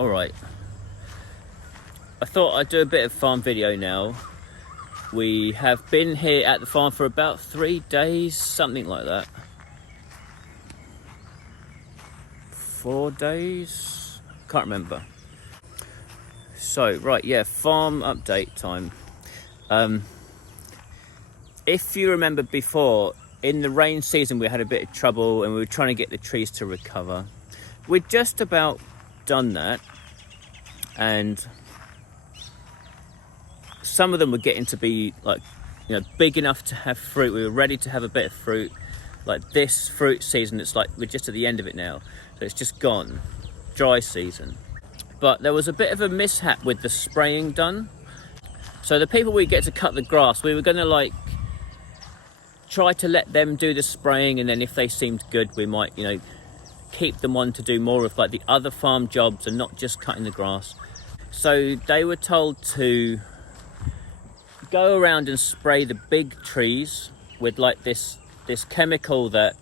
Alright, I thought I'd do a bit of farm video now. We have been here at the farm for about 3 days, something like that. 4 days? Can't remember. So, right, yeah, farm update time. If you remember before, in the rain season we had a bit of trouble and we were trying to get the trees to recover. We'd just about done that, and some of them were getting to be like, big enough to have fruit. We were ready to have a bit of fruit. Like this fruit season, it's like we're just at the end of it now, so it's just gone, dry season. But there was a bit of a mishap with the spraying done. So the people we get to cut the grass, we were going to try to let them do the spraying, and then if they seemed good, we might keep them on to do more of the other farm jobs and not just cutting the grass. So they were told to go around and spray the big trees with this chemical that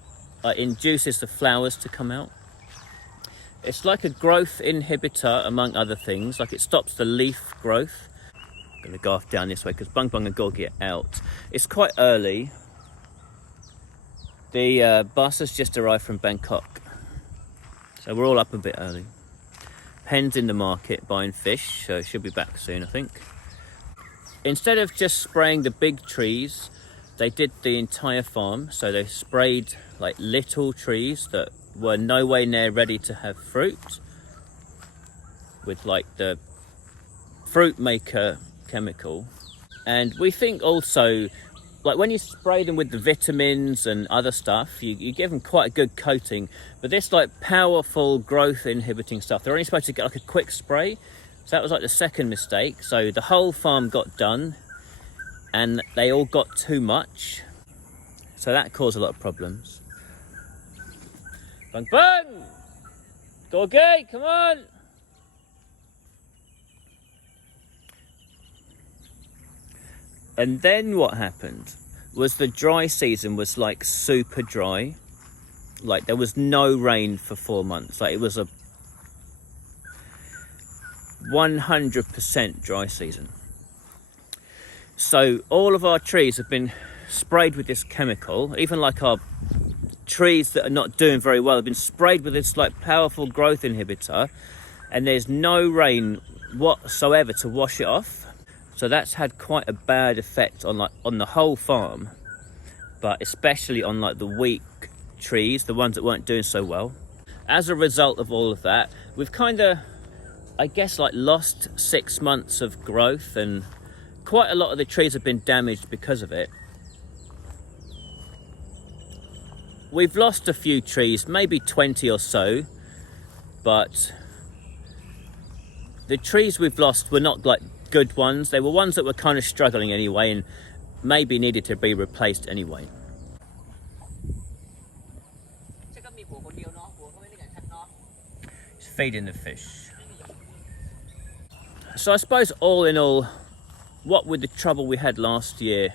induces the flowers to come out. It's like a growth inhibitor, among other things. It stops the leaf growth. I'm going to go off down this way because Bung Bung and Go get out. It's quite early. The bus has just arrived from Bangkok, so we're all up a bit early. Pen's in the market buying fish, so she'll be back soon, I think. Instead of just spraying the big trees, they did the entire farm. So they sprayed little trees that were nowhere near ready to have fruit with the fruit maker chemical. And we think also, when you spray them with the vitamins and other stuff, you give them quite a good coating. But this powerful growth inhibiting stuff, they're only supposed to get a quick spray. So that was the second mistake. So the whole farm got done and they all got too much. So that caused a lot of problems. Bang bang! Go gay, come on! And then what happened was the dry season was super dry. There was no rain for 4 months. It was a 100% dry season. So all of our trees have been sprayed with this chemical. Even our trees that are not doing very well have been sprayed with this powerful growth inhibitor, and there's no rain whatsoever to wash it off. So that's had quite a bad effect on the whole farm, but especially on the weak trees, the ones that weren't doing so well. As a result of all of that, we've kind of, I guess, lost 6 months of growth, and quite a lot of the trees have been damaged because of it. We've lost a few trees, maybe 20 or so, but the trees we've lost were not good ones. They were ones that were kind of struggling anyway and maybe needed to be replaced anyway. He's feeding the fish. So I suppose all in all, what with the trouble we had last year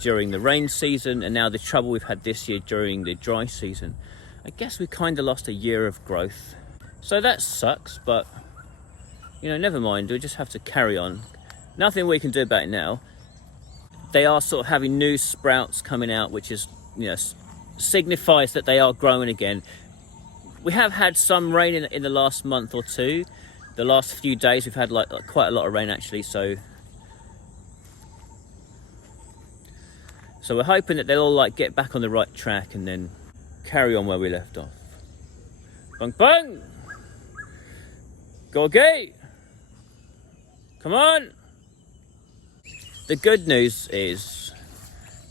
during the rain season and now the trouble we've had this year during the dry season, I guess we kind of lost a year of growth. So that sucks, but never mind, we'll just have to carry on. Nothing we can do about it now. They are sort of having new sprouts coming out, which is, signifies that they are growing again. We have had some rain in the last month or two. The last few days we've had quite a lot of rain actually, so we're hoping that they'll all get back on the right track and then carry on where we left off. Bang bang! Go gay! Come on! The good news is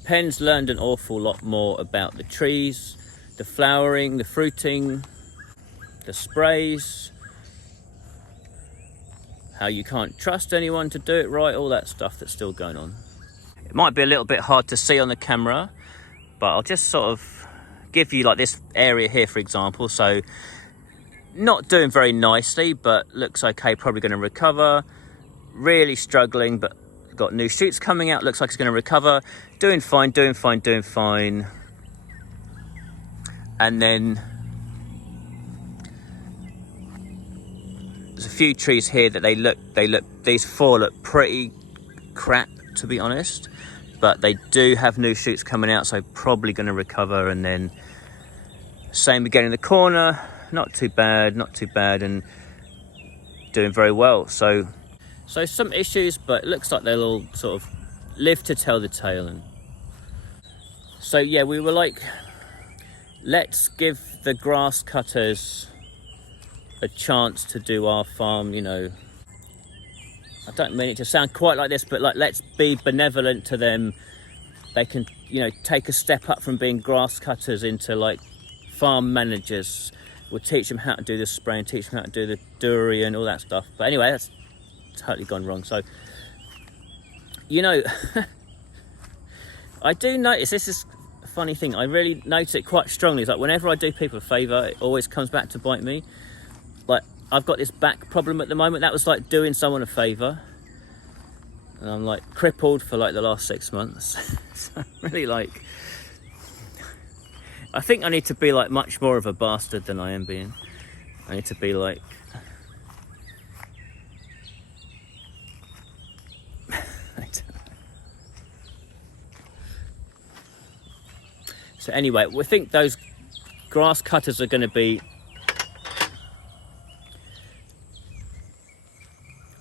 Pen's learned an awful lot more about the trees, the flowering, the fruiting, the sprays, how you can't trust anyone to do it right, all that stuff that's still going on. It might be a little bit hard to see on the camera, but I'll just sort of give you this area here, for example. So not doing very nicely, but looks okay, probably going to recover. Really struggling, but got new shoots coming out, looks like it's going to recover. Doing fine, doing fine, doing fine. And then There's a few trees here that these 4 look pretty crap, to be honest, but they do have new shoots coming out, so probably going to recover. And then same again in the corner, not too bad, and doing very well. So some issues, but it looks like they'll all sort of live to tell the tale. And so yeah, we were like, let's give the grass cutters a chance to do our farm, you know. I don't mean it to sound quite like this, but like, let's be benevolent to them. They can, you know, take a step up from being grass cutters into like farm managers. We'll teach them how to do the spraying, teach them how to do the durian, all that stuff. But anyway, that's totally gone wrong. So, you know, I do notice, this is a funny thing, I really notice it quite strongly. It's like whenever I do people a favour, it always comes back to bite me. Like, I've got this back problem at the moment. That was like doing someone a favour. And I'm like crippled for like the last 6 months. So really like, I think I need to be like much more of a bastard than I am being. I need to be like, so anyway, we think those grass cutters are going to be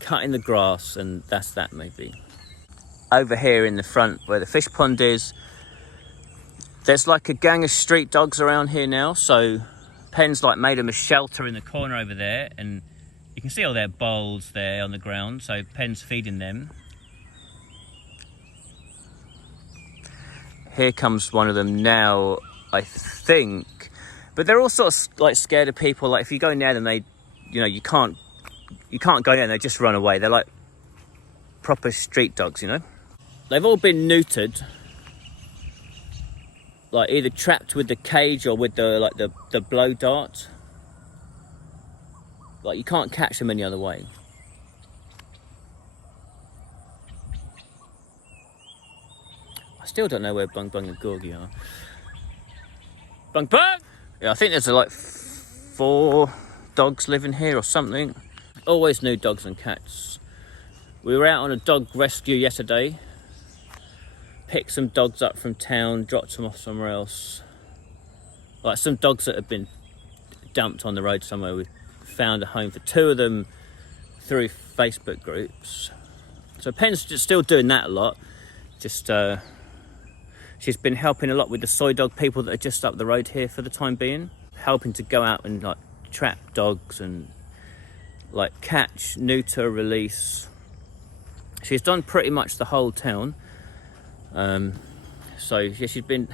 cutting the grass, and that's that maybe. Over here in the front where the fish pond is, there's like a gang of street dogs around here now. So Penn's like made them a shelter in the corner over there, and you can see all their bowls there on the ground. So Penn's feeding them. Here comes one of them now, I think. But they're all sort of like scared of people. Like if you go near them, they, you know, you can't go near them, they just run away. They're like proper street dogs, you know. They've all been neutered. Like either trapped with the cage or with the blow dart. Like you can't catch them any other way. I still don't know where Bung Bung and Gorgie are. Bung Bung! Yeah, I think there's like 4 dogs living here or something. Always new dogs and cats. We were out on a dog rescue yesterday. Picked some dogs up from town, dropped them off somewhere else. Like some dogs that have been dumped on the road somewhere. We found a home for 2 of them through Facebook groups. So Penn's just still doing that a lot. Just she's been helping a lot with the soy dog people that are just up the road here for the time being. Helping to go out and like trap dogs and like catch, neuter, release. She's done pretty much the whole town. So yeah, she's been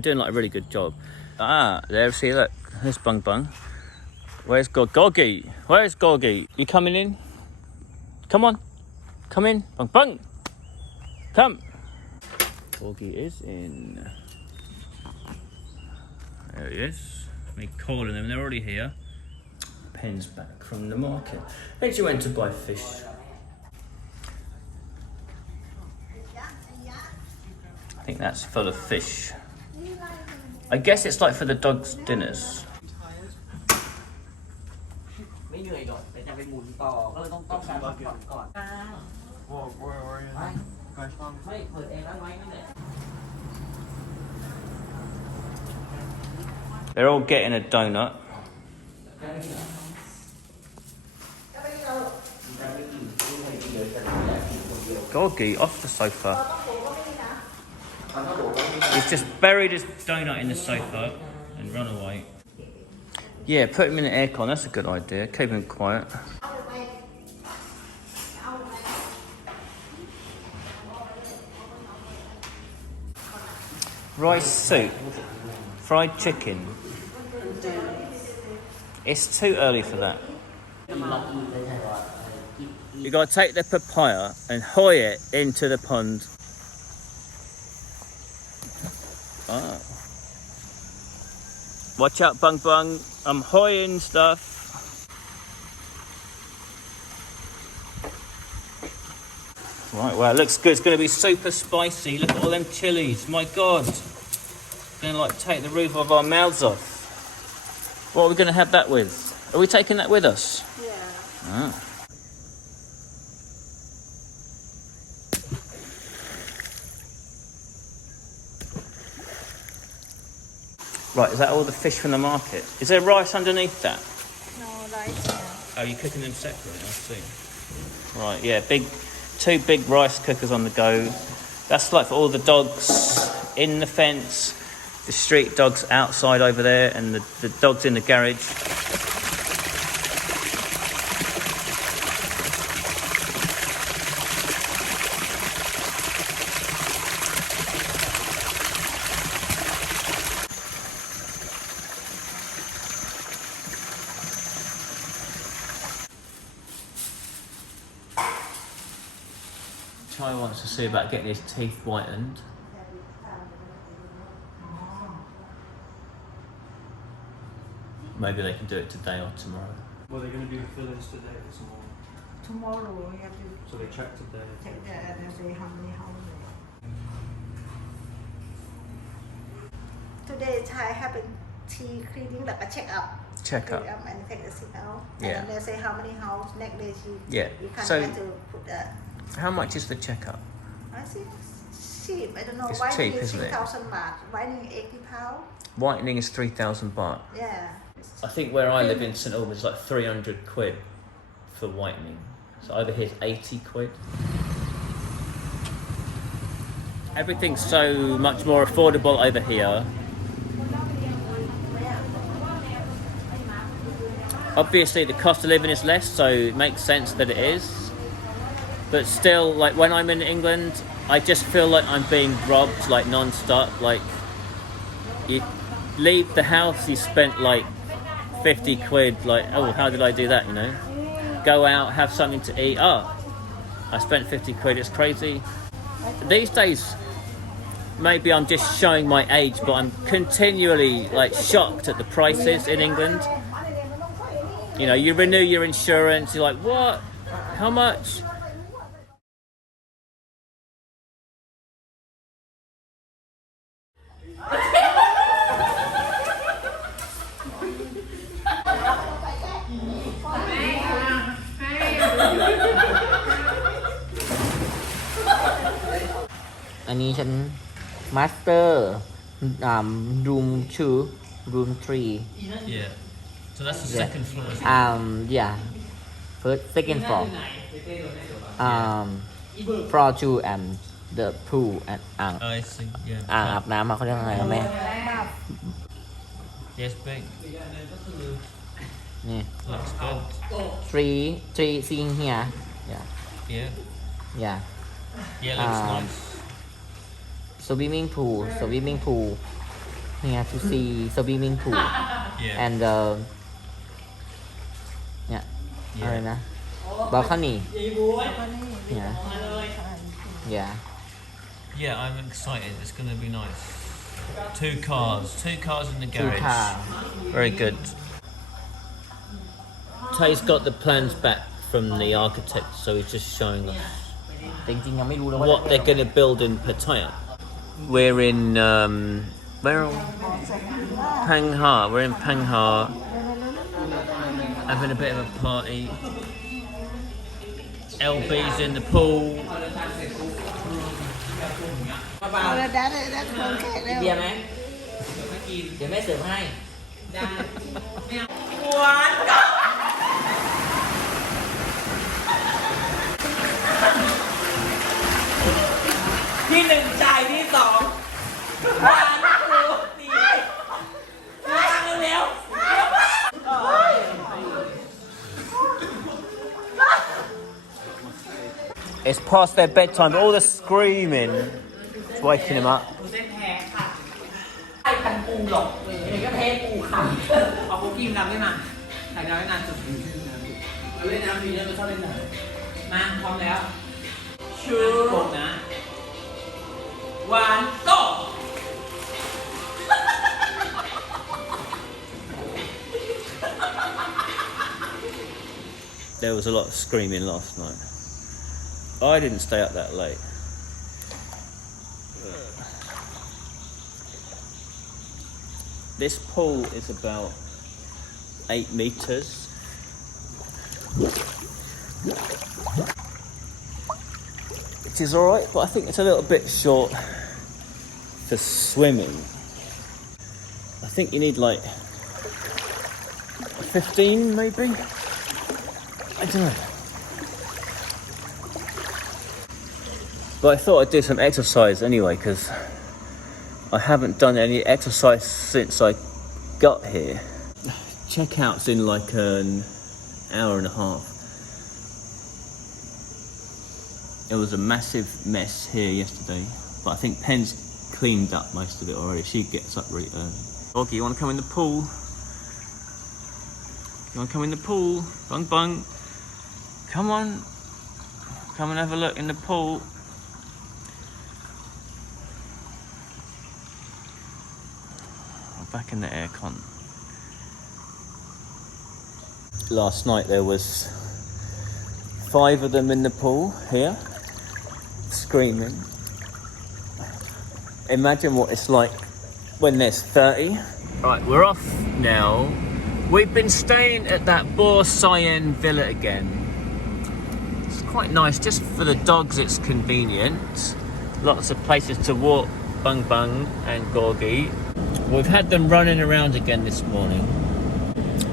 doing like a really good job. There, see, look, there's Bung Bung. Where's Gorgie? Where's Gorgie? You coming in? Come on, come in, Bung Bung. Come. Gorgie is in. There he is. Me calling them, they're already here. Penn's back from the market. I think she went to buy fish. I think that's full of fish. I guess it's like for the dogs' dinners. They're all getting a donut. Gorgie off the sofa. He's just buried his donut in the sofa and run away. Yeah, put him in the aircon, that's a good idea. Keep him quiet. Rice soup, fried chicken. It's too early for that. You gotta take the papaya and hoy it into the pond. Oh. Watch out, Bung Bung. I'm hoying stuff. Right, well, it looks good. It's going to be super spicy. Look at all them chilies. My God. It's going to like take the roof of our mouths off. What are we going to have that with? Are we taking that with us? Yeah. Ah. Right, is that all the fish from the market? Is there rice underneath that? No rice. Oh, you're cooking them separately, I see. Right, yeah, two big rice cookers on the go. That's like for all the dogs in the fence, the street dogs outside over there, and the dogs in the garage. Chai wants to see about getting his teeth whitened. Maybe they can do it today or tomorrow. Well, they're going to do the fillings today or tomorrow. Tomorrow we have to So they check today. check that and say how many houses. Today Thai having tea cleaning like a check up. Check up. Clean up and take the sick out. Yeah. And then they say how many house next day Yeah. you can So- get to put that. How much is the checkup? I think cheap. I don't know. It's Whitening cheap, isn't it? 6,000 baht. Whitening 80 pounds. Whitening is 3,000 baht. Yeah. I think where I live in St Albans it's like 300 quid for whitening. So over here's 80 quid. Everything's so much more affordable over here. Obviously the cost of living is less, so it makes sense that it is. But still, like when I'm in England, I just feel like I'm being robbed like non-stop. Like you leave the house, you spent like 50 quid, like, oh, how did I do that, you know? Go out, have something to eat, oh, I spent 50 quid, it's crazy. These days, maybe I'm just showing my age, but I'm continually like shocked at the prices in England. You know, you renew your insurance, you're like, what? How much? Anhฉัน master room 2 room 3 Yeah. So that's the Yeah. second floor, isn't it? yeah first second floor floor 2 and the pool and อ่าง I see, yeah. อ่างอาบน้ำมาเขาเรียกว่าไงครับแม่ Yes, big. นี่ Looks good. three seeing here yeah Yeah. yeah Yeah, looks Um, nice. swimming pool here to see swimming pool Yeah. and yeah อะไร Yeah. นะ balcony yeah yeah Yeah, I'm excited. It's going to be nice. Two cars in the two garage. car Very good. Tay's got the plans back from the architect, so he's just showing us แต่จริงๆยังไม่รู้เลยว่า what they're going to build in Pattaya. We're in where are we? Phang. We're in Phang, having a bit of a party. LB's in the pool. That's okay. เบียร์ไหมเดี๋ยวแม่เสิร์ฟให้ ที่หนึ่งจ่ายที่สองวางครูสี่วางเร็ว It's past their bedtime, but all the screaming is waking them up. ๆเส้นแพ้ค่ะไอ้พันปูหรอกยังไงก็แพ้ปูค่ะเอาปูกินน้ำด้วยนะถ่ายน้ำได้นานสุดเล่นน้ำดีแล้วมันชอบเล่นน้ำมาพร้อมแล้วชูกดนะวันโก้ There was a lot of screaming last night. I didn't stay up that late. This pool is about 8 meters. is alright, but I think it's a little bit short for swimming. I think you need like 15 maybe? I don't know. But I thought I'd do some exercise anyway, because I haven't done any exercise since I got here. Checkout's in like an hour and a half. It was a massive mess here yesterday, but I think Pen's cleaned up most of it already. She gets up really early. Oggy, you want to come in the pool? You want to come in the pool? Bung bung. Come on. Come and have a look in the pool. I'm back in the aircon. Last night there was 5 of them in the pool here, screaming. Imagine what it's like when there's 30. Right, we're off now. We've been staying at that Boer Cyan villa again. It's quite nice, just for the dogs it's convenient. Lots of places to walk, Bung Bung and Gorgie. We've had them running around again this morning.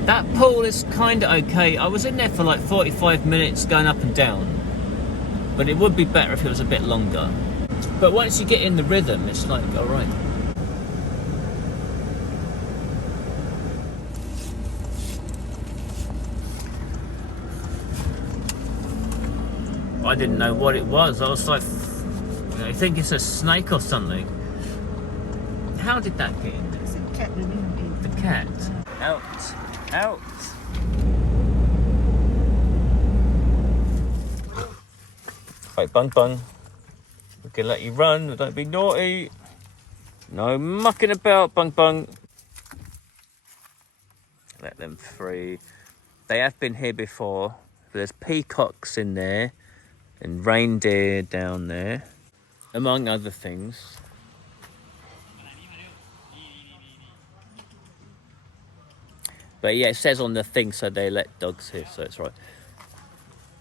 That pool is kind of okay. I was in there for like 45 minutes going up and down. But it would be better if it was a bit longer. But once you get in the rhythm, it's like, alright. I didn't know what it was. I was like, I think it's a snake or something. How did that get in there? It's a cat. The cat. Out. Out. Right, Bung Bung. We can let you run, but don't be naughty. No mucking about, Bung Bung. Let them free. They have been here before. There's peacocks in there and reindeer down there, among other things. But yeah, it says on the thing, so they let dogs here, so it's right.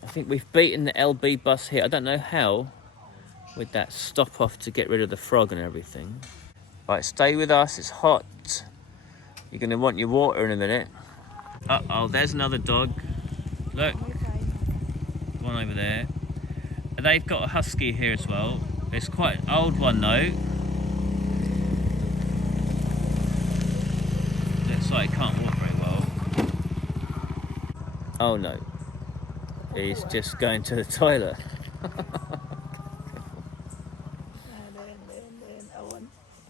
I think we've beaten the LB bus here. I don't know how, with that stop off to get rid of the frog and everything. Right, stay with us, it's hot. You're gonna want your water in a minute. Uh-oh, there's another dog. Look, one over there. And they've got a husky here as well. It's quite an old one though. Looks like it can't walk very well. Oh no. He's just going to the toilet.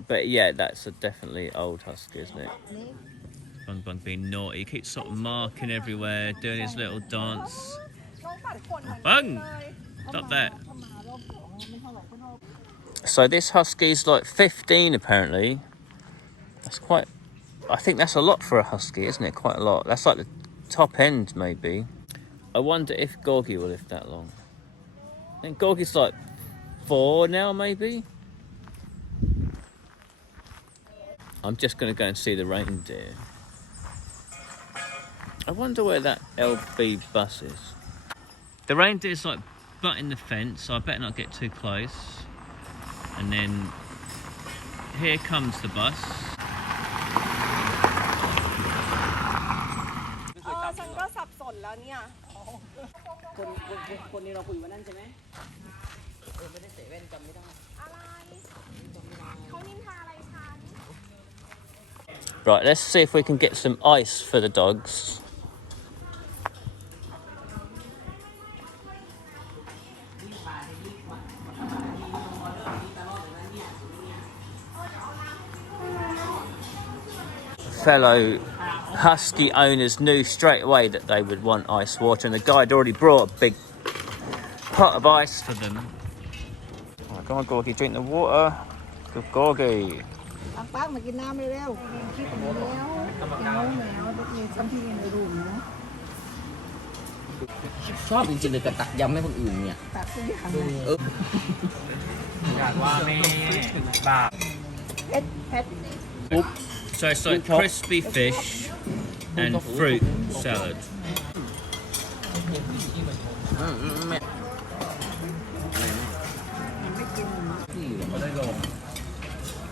But yeah, that's a definitely old husky, isn't it? Bung Bung being naughty. He keeps sort of marking everywhere, doing his little dance. Bung! Stop that. So this husky's like 15 apparently. That's quite... I think that's a lot for a husky, isn't it? Quite a lot. That's like the top end, maybe. I wonder if Gorgie will live that long. I think Gorgie's like 4 now, maybe? I'm just going to go and see the reindeer. I wonder where that LB bus is. The reindeer's like butting the fence, so I better not get too close. And then here comes the bus. Right, let's see if we can get some ice for the dogs. Fellow husky owners knew straight away that they would want ice water, and the guy had already brought a big pot of ice for them. Right, come on, Gorgie, drink the water. Good Gorgie.ชอบจริงๆเลยแต่ตักยำให้คนอื่นเนี่ย So it's like crispy fish and fruit salad.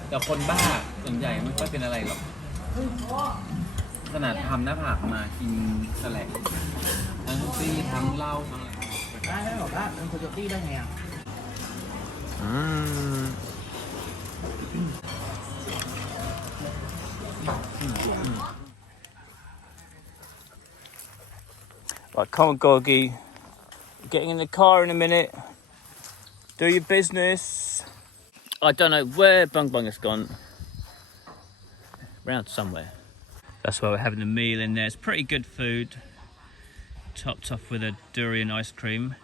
แต่คนบ้าส่วนใหญ่ไม่ค่อยเป็นอะไรหรอกขนาดทำหน้าผากมากินแสลงทั้งซี่ทั้งเหล้าทั้งอะไร ได้แล้วบอกว่าเป็นโคโยตี้ได้ไงอ่ะ Right, come on, Gorgie. Getting in the car in a minute. Do your business. I don't know where Bung Bung has gone. Around somewhere. That's why we're having a meal in there. It's pretty good food. Topped off with a durian ice cream.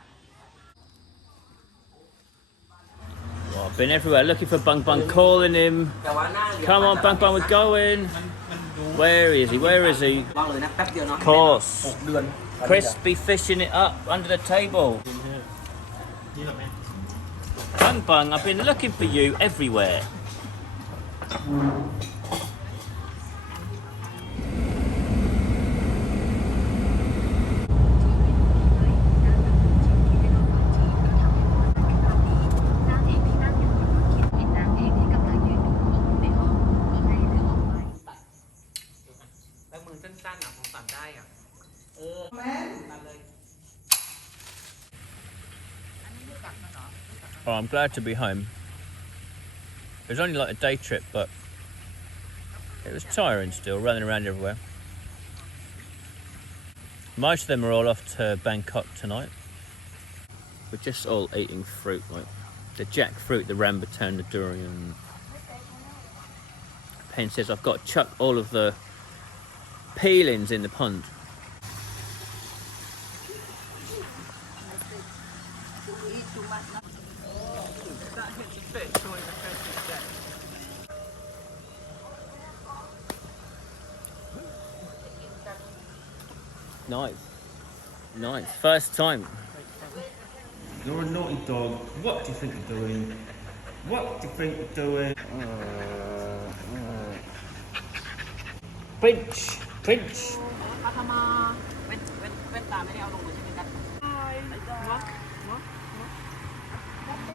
Well, I've been everywhere looking for Bung Bung, calling him. Come on, Bung Bung, we're going. Where is he? Where is he? Of course. Crispy fishing it up under the table. Bung Bung, I've been looking for you everywhere. Oh, I'm glad to be home. It was only like a day trip, but it was tiring still, running around everywhere. Most of them are all off to Bangkok tonight. We're just all eating fruit, like the jackfruit, the rambutan, the durian. Pen says I've got to chuck all of the peelings in the pond. Nice. Nice. First time. You're a naughty dog. What do you think you're doing? What do you think you're doing? Pinch. Pinch. ทำมาเว้นตาไม่ได้เอาลงมา